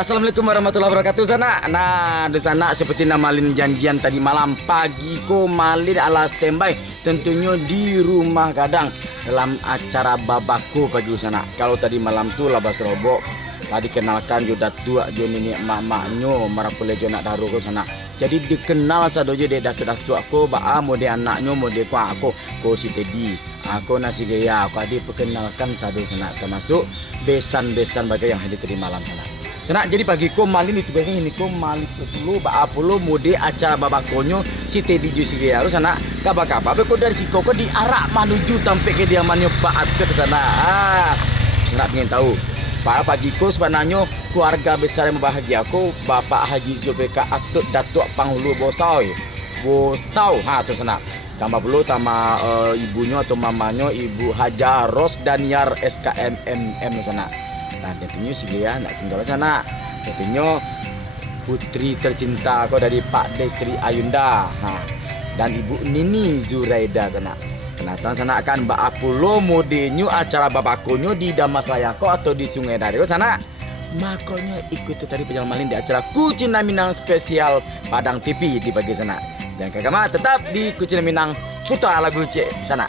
Assalamualaikum warahmatullahi wabarakatuh sana. Nah, di sana seperti namalin janjian tadi malam pagi ko malin ala standby tentunya di rumah Gadang dalam acara babako pagi sana. Kalau tadi malam tuh labas robok tadi kenalkan juga tua jo nenek mamaknyo marapule jo nak daru ko sana. Jadi dikenal sadojo de datu aku ba mode anaknyo mode ko si Teddy. Aku nasi gaya aku adi perkenalkan sado sana termasuk besan-besan bagai yang hadir tadi malam sana. Sana jadi pagi ko malin itu bagian ini ko malin dulu ba apolo mode acara babakonyo si Teddy ju si gaya sana kaba-kaba ko dari si koko diarak menuju sampai ke diamannya Pak Ate ke sana. Sana ingin tahu para pagiku sebenarnya keluarga besar yang bahagia aku Bapak Haji Zulfikar Atut Datuk Panghulu Bosau tu sana tambah perlu tambah ibunya atau mamanya Ibu Haja Ros Daniar SKMMM sana. Nah tentunya si dia nak tinggal sana tentunya putri tercinta aku dari Pak Destri Ayunda dan Ibu Nini Zuraida sana. Penasaran sana akan Mbak Apollo modenya acara babakonyo di Damastrayako atau di Sungai Dario sana. Makanya ikuti tadi perjalanan malin di acara Kucina Minang spesial Padang TV di pagi sana. Dan kakak tetap di Kucina Minang putar lagu C sana.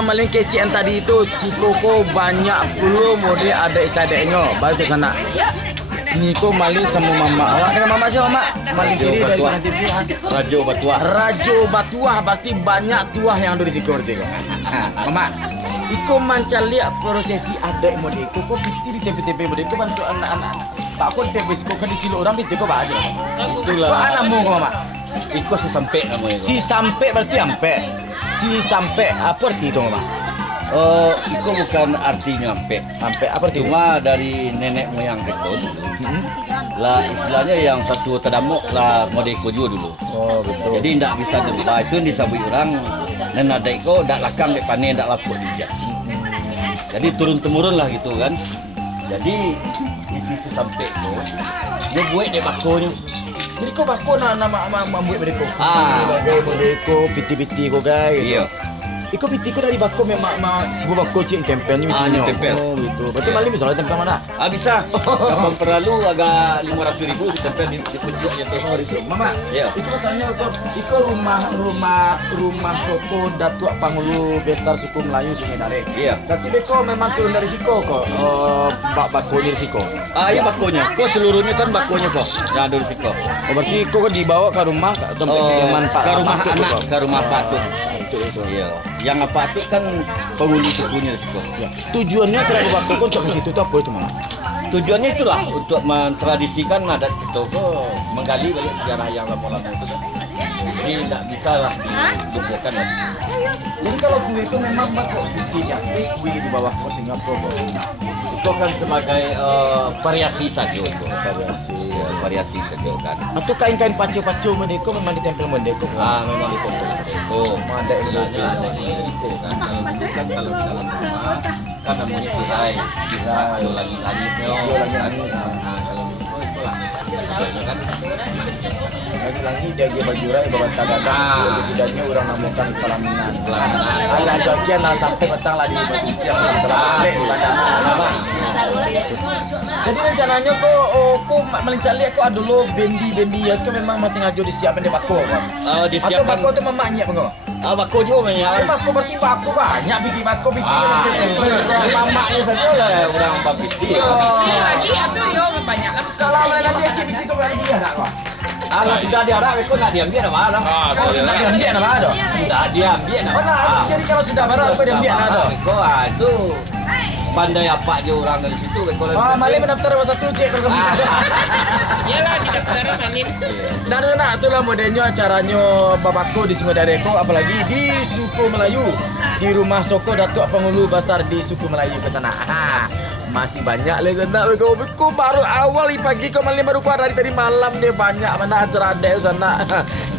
Malin kecian tadi itu si Koko banyak puluh mode ada isadeknya baru sana. Ini ko malin sama mama. Awak dengan mama siapa mak? Malin kiri dari mana TV? Rajo Batuah. Rajo Batuah berarti banyak tuah yang ada di situ berarti ko. Mama. Iko mancaliak prosesi adek mode iko ko piti di TP-TP mode iko bantu anak-anak. Pak ko TP ko kan di silo orang piti ko baca. Itulah. Ko anakmu ko mama. Iko si sampai namanya. Si sampai berarti ampe. Si sampai apa arti itu mama? Iko bukan artinya sampai. Sampai apa arti? Cuma dari nenek moyang kita lah istilahnya yang satu terdamuk lah modeko juga dulu. Oh betul. Jadi tidak bisa jumpa itu disabui orang dan ada iko dak lakam dek panen dak lapuk juga. Jadi turun temurun lah gitu kan. Jadi di sisi sampai itu dia buat dek bakonya. Jadi kau bako nama buat mereka. Bagai mereka piti-piti kau guys. Iya. Iko piti kau dari bako memang bako cik tempelnya ni tempel. Oh gitu. Berarti malam bisa tempel mana? Bisa. Kapan perlu agak 500.000 ditempel di pucuk ya teh. Mama. Ya. Iko bertanya iko rumah Soko Datuk Panghulu Besar Suku Melayu Sungai Dare. Iya. Berarti beko memang turun dari Siko kok. Bako dari Siko. Iya bakonya. Kok seluruhnya kan bakonya kok. Yang ada di Siko. Oh berarti iko kan dibawa ke rumah atau ke rumah anak, ke rumah Pak Tut. Itu. Iya. Yang apa itu kan penghulu sukunya di Siko. Ya. Tujuannya selain waktu kok untuk ke situ tuh apa itu malah? tujuannya itulah untuk mentradisikan adat kita ke menggali balik sejarah yang lama-lama itu kan. Jadi tidak bisa lah dilumpuhkan lagi. Jadi kalau kue itu memang bakal buktinya, kue di bawah kos Singapura. Itu kan sebagai variasi saja itu. Variasi saja kan. Atau kain-kain pacu-pacu mendeko memang ditempel mendeko. Memang itu mendeko. Ada Istilahnya ada mendeko kan. Kalau dulu kan kalau di dalam rumah kan namanya tirai. Tirai. Langit-langit. Langit-langit. Kalau itu lah. Sebenarnya kan Lagi-lagi jaga baju rai berbantah gadang setidaknya orang namakan pelaminan. Ada bagian lah sampai petang lah di masjid yang terbalik Jadi rencananya kok melincak lihat kok ada lo bendi ya sekarang memang masih ngajo disiapin di bako kan? Atau bako tu memaknya pengko? bako juga banyak. Bako berarti bako banyak bikin bako Mamaknya saja lah orang babiti. Lagi atau yo banyak lah. Kalau mereka dia cipit itu kan dia nak kok? Kalau sudah diarah, kok nak diam dia nama lah. Kalau nak diam nama ada. Sudah diam dia nama. Jadi kalau sudah barang kok diam ada. Kok itu pandai apa aja orang dari situ. Malin mendaftar sama satu cek kalau Iyalah di daftar Malin. Nah, itulah modelnya acaranya Babako di Singodareko, apalagi di suku Melayu di rumah Soko Datuk Penghulu Besar di suku Melayu ke sana. Masih banyak lagi sana. Kau baru awal pagi kau malam baru keluar dari tadi malam dia banyak mana acara ada di sana.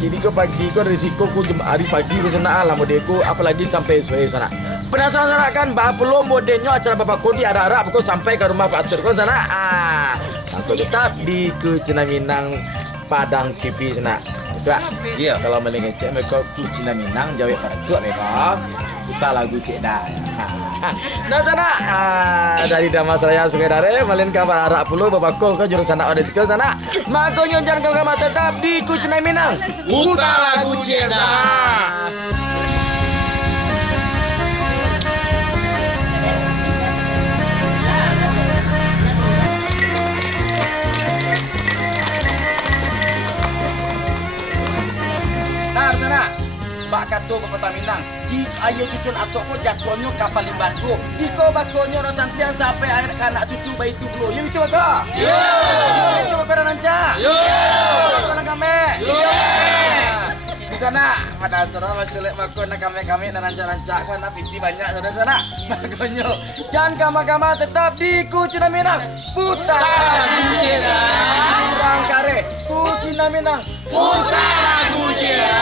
Jadi kau pagi kau risiko kau hari pagi ke sana lah modelku, apalagi sampai sore sana. Penasaran kan belum modelnya acara Babako di arah-arah kau sampai ke rumah Pak Atur kau sana. Aku tetap di Cina Minang Padang TV sana. Betul tak? Iya. Kalau melengecek mereka ku Cina Minang jawab pada tu mereka. Kita lagu cek dah. Nah sana dari Damasraya Sungai Dare malin kabar arah puluh Babako ke jurusan sana ada sekolah sana. Makanya jangan kamu tetap di ku Cina Minang. Buta lagu cek dah. Sana Mbak Kato Bapak Minang di ayo cucun atau ko jatuhnya kapal limbahku iko bakonya orang santian sampai air anak cucu bayi itu belum ya itu bako itu bako dan nanca bako dan kami di sana pada acara mencelek bako dan kami dan nanca ko anak piti banyak saudara sana bakonya jangan kama-kama tetap di Cina Minang putar kurang kare Cina Minang putar lagu Cina.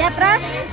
Ya, Pras. Ya.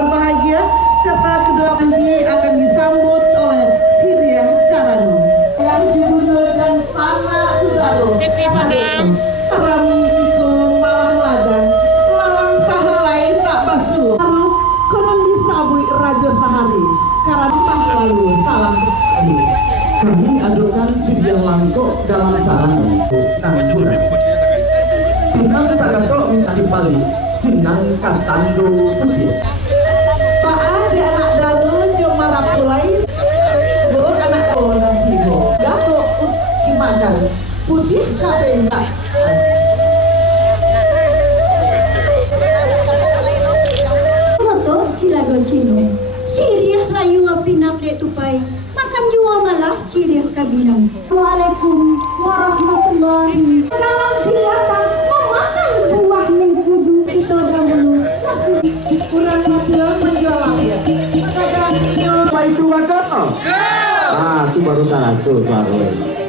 Bahagia serta kedua nanti akan disambut oleh Surya Carano yang dibunuh dan sama Sudaro Rami Iku Malang Ladang Lalang Sahalai tak basuh konon disabui Rajo Sahari karena lalu salam kami adukan Surya Langko dalam Carano Sinang Sagato minta dibalik Sinang Katando Putih Pak ada anak dalu cuma rapulai Bo anak orang tibo Dato dimakan Putih kape enggak Foto sila goncino Siriah layu apinak de tupai Makan jua malah siriah kabinang Assalamualaikum warahmatullahi Dalam silakan memakan buah mengkudu Itu dahulu kurang material menjual ya kadang Apa itu agama? Ah, itu baru tarasu suara.